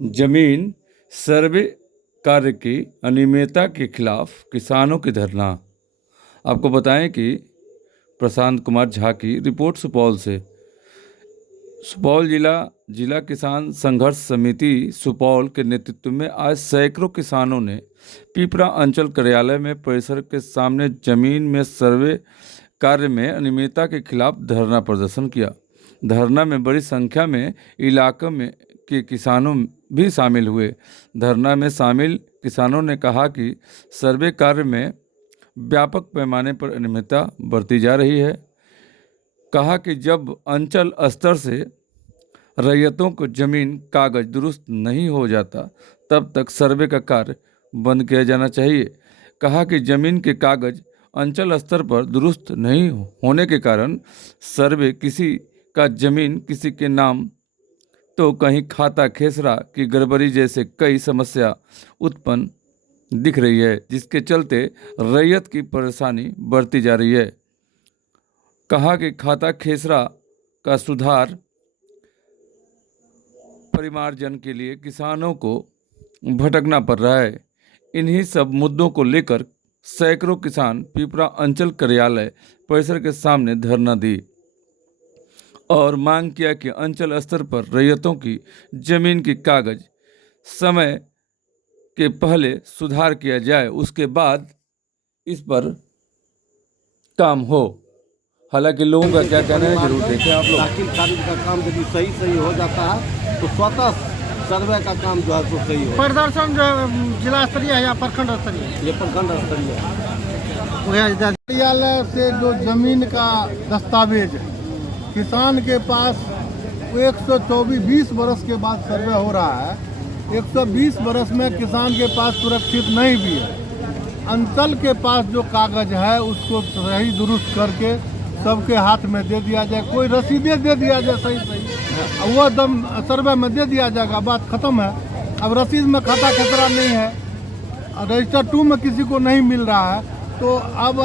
जमीन सर्वे कार्य की अनियमितता के खिलाफ किसानों की धरना। आपको बताएं कि प्रशांत कुमार झा की रिपोर्ट सुपौल से। सुपौल जिला किसान संघर्ष समिति सुपौल के नेतृत्व में आज सैकड़ों किसानों ने पिपरा अंचल कार्यालय में परिसर के सामने जमीन में सर्वे कार्य में अनियमितता के खिलाफ धरना प्रदर्शन किया। धरना में बड़ी संख्या में इलाके में के किसानों भी शामिल हुए। धरना में शामिल किसानों ने कहा कि सर्वे कार्य में व्यापक पैमाने पर अनियमितता बरती जा रही है। कहा कि जब अंचल स्तर से रैयतों को जमीन कागज दुरुस्त नहीं हो जाता तब तक सर्वे का कार्य बंद किया जाना चाहिए। कहा कि जमीन के कागज अंचल स्तर पर दुरुस्त नहीं होने के कारण सर्वे किसी का जमीन किसी के नाम तो कहीं खाता खेसरा की गड़बड़ी जैसे कई समस्या उत्पन्न दिख रही है, जिसके चलते रैयत की परेशानी बढ़ती जा रही है। कहा कि खाता खेसरा का सुधार परिमार्जन के लिए किसानों को भटकना पड़ रहा है। इन्हीं सब मुद्दों को लेकर सैकड़ों किसान पिपरा अंचल कार्यालय परिसर के सामने धरना दी और मांग किया कि अंचल स्तर पर रैयतों की जमीन की कागज समय के पहले सुधार किया जाए, उसके बाद इस पर काम हो। हालांकि लोगों का क्या कहना है जरूर देखें आप लोग। दाखिल खारिज का काम यदि सही हो जाता है तो स्वतः सर्वे का काम जो है तो सही हो। प्रदर्शन जो जिला स्तरीय है या प्रखंड स्तरीय? ये प्रखंड स्तरीय कार्यालय से जो जमीन का दस्तावेज किसान के पास 124 बरस के बाद सर्वे हो रहा है। 120 बरस में किसान के पास सुरक्षित नहीं भी है। अंचल के पास जो कागज है उसको सही दुरुस्त करके सबके हाथ में दे दिया जाए, कोई रसीदें दे दिया जाए सही वो दम सर्वे में दे दिया जाएगा, बात खत्म है। अब रसीद में खाता खतरा नहीं है, रजिस्टर 2 में किसी को नहीं मिल रहा है, तो अब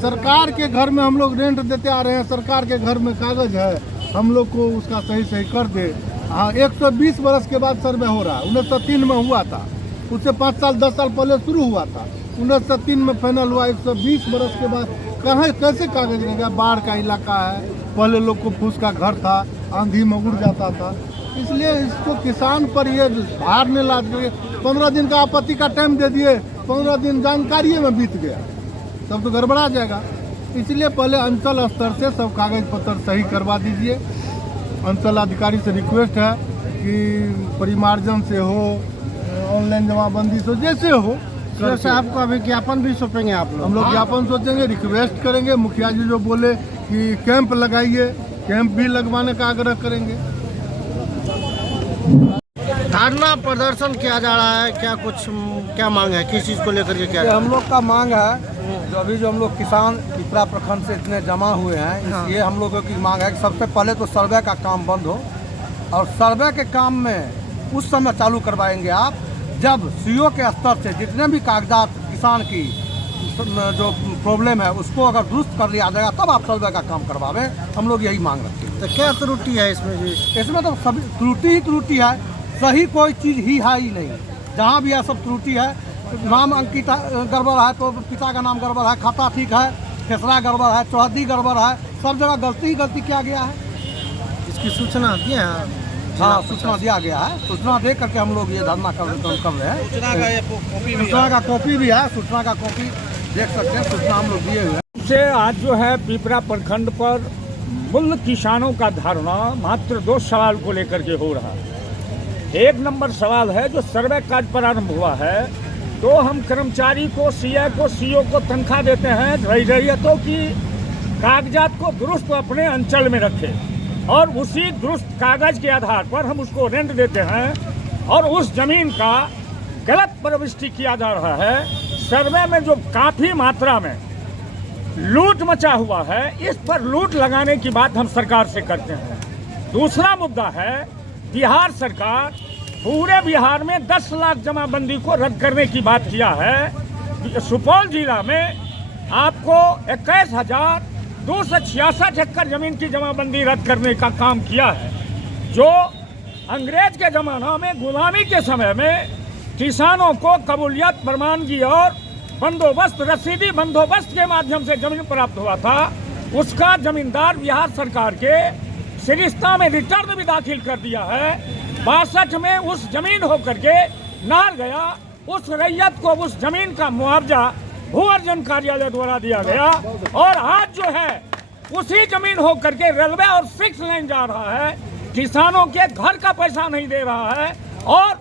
सरकार के घर में हम लोग रेंट देते आ रहे हैं, सरकार के घर में कागज है, हम लोग को उसका सही कर दे। हाँ, 120 बरस के बाद सर्वे हो रहा है। 1903 में हुआ था, उससे 5 साल 10 साल पहले शुरू हुआ था, 1903 में फाइनल हुआ। 120 बरस के बाद कहाँ कैसे कागज रहेगा? बाढ़ का इलाका है, पहले लोग को फूस का घर था, आंधी में उड़ जाता था, इसलिए इसको किसान पर ये भार नहीं लाद के 15 दिन का आपत्ति का टाइम दे दिए, 15 दिन जानकारी में बीत गया, तब तो गड़बड़ा जाएगा। इसलिए पहले अंचल स्तर से सब कागज पत्र सही करवा दीजिए। अंचल अधिकारी से रिक्वेस्ट है कि परिमार्जन से हो, ऑनलाइन जमाबंदी से, जैसे हो। जैसे आपको अभी ज्ञापन भी सौंपेंगे आप लोग? हम लोग ज्ञापन सोचेंगे, रिक्वेस्ट करेंगे। मुखिया जी जो बोले कि कैंप लगाइए, कैंप भी लगवाने का आग्रह करेंगे। धरना प्रदर्शन किया जा रहा है, क्या मांग है, किस चीज़ को लेकर के? क्या हम लोग का मांग है, जो हम लोग किसान पिपरा प्रखंड से इतने जमा हुए हैं, हाँ। ये हम लोगों की मांग है कि सबसे पहले तो सर्वे का काम बंद हो, और सर्वे के काम में उस समय चालू करवाएंगे आप जब सीओ के स्तर से जितने भी कागजात किसान की जो प्रॉब्लम है उसको अगर दुरुस्त कर लिया जाएगा तब आप सर्वे का काम करवावें। हम लोग यही मांग रखते हैं। तो क्या त्रुटि है इसमें? इसमें तो सभी त्रुटि है, सही कोई चीज़ ही है ही नहीं। जहाँ भी यह सब त्रुटि है, नाम अंकित गड़बड़ है तो पिता का नाम गड़बड़ है, खाता ठीक है, खेसरा गड़बड़ है, चौहद्दी गड़बड़ है, सब जगह गलती किया गया है। इसकी सूचना दी है? हाँ, सूचना दिया गया है। सूचना दे करके हम लोग ये धरना कर रहे हैं। सूचना का कॉपी भी है, सूचना का कॉपी देख सकते हैं, सूचना हम लोग दिए हुए हैं। से आज जो है पिपरा प्रखंड पर मूल किसानों का धरना मात्र 2 सवाल को लेकर के हो रहा है। 1 नंबर सवाल है, जो सर्वे कार्य प्रारंभ हुआ है तो हम कर्मचारी को, सीए को, सीओ को तनख्वाह देते हैं, रैयतों की कागजात को दुरुस्त अपने अंचल में रखें और उसी दुरुस्त कागज के आधार पर हम उसको रेंट देते हैं और उस जमीन का गलत प्रविष्टि किया जा रहा है। सर्वे में जो काफ़ी मात्रा में लूट मचा हुआ है, इस पर लूट लगाने की बात हम सरकार से करते हैं। दूसरा मुद्दा है, बिहार सरकार पूरे बिहार में 10 लाख जमाबंदी को रद्द करने की बात किया है। सुपौल जिला में आपको 21,266 एकड़ जमीन की जमाबंदी रद्द करने का काम किया है, जो अंग्रेज के जमाना में गुलामी के समय में किसानों को कबूलियत प्रमाणगी और बंदोबस्त रसीदी बंदोबस्त के माध्यम से जमीन प्राप्त हुआ था। उसका जमींदार बिहार सरकार के सरिस्ता में रिटर्न भी दाखिल कर दिया है। 62 में उस जमीन होकर के नहर गया, उस रैयत को उस जमीन का मुआवजा भू अर्जन कार्यालय द्वारा दिया गया और आज जो है उसी जमीन होकर के रेलवे और 6 लाइन जा रहा है। किसानों के घर का पैसा नहीं दे रहा है और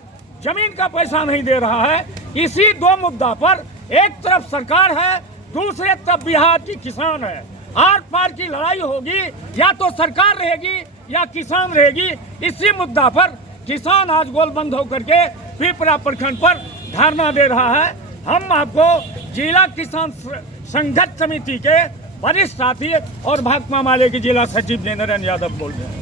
जमीन का पैसा नहीं दे रहा है। इसी दो मुद्दा पर एक तरफ सरकार है, दूसरे तरफ बिहार की किसान है। आर पार की लड़ाई होगी, या तो सरकार रहेगी या किसान रहेगी। इसी मुद्दा पर किसान आज गोलबंद होकर के पिपरा प्रखंड पर धरना दे रहा है। हम आपको जिला किसान संघर्ष समिति के वरिष्ठ साथी और भाकपा माले के जिला सचिव नरेंद्र यादव बोल रहे हैं।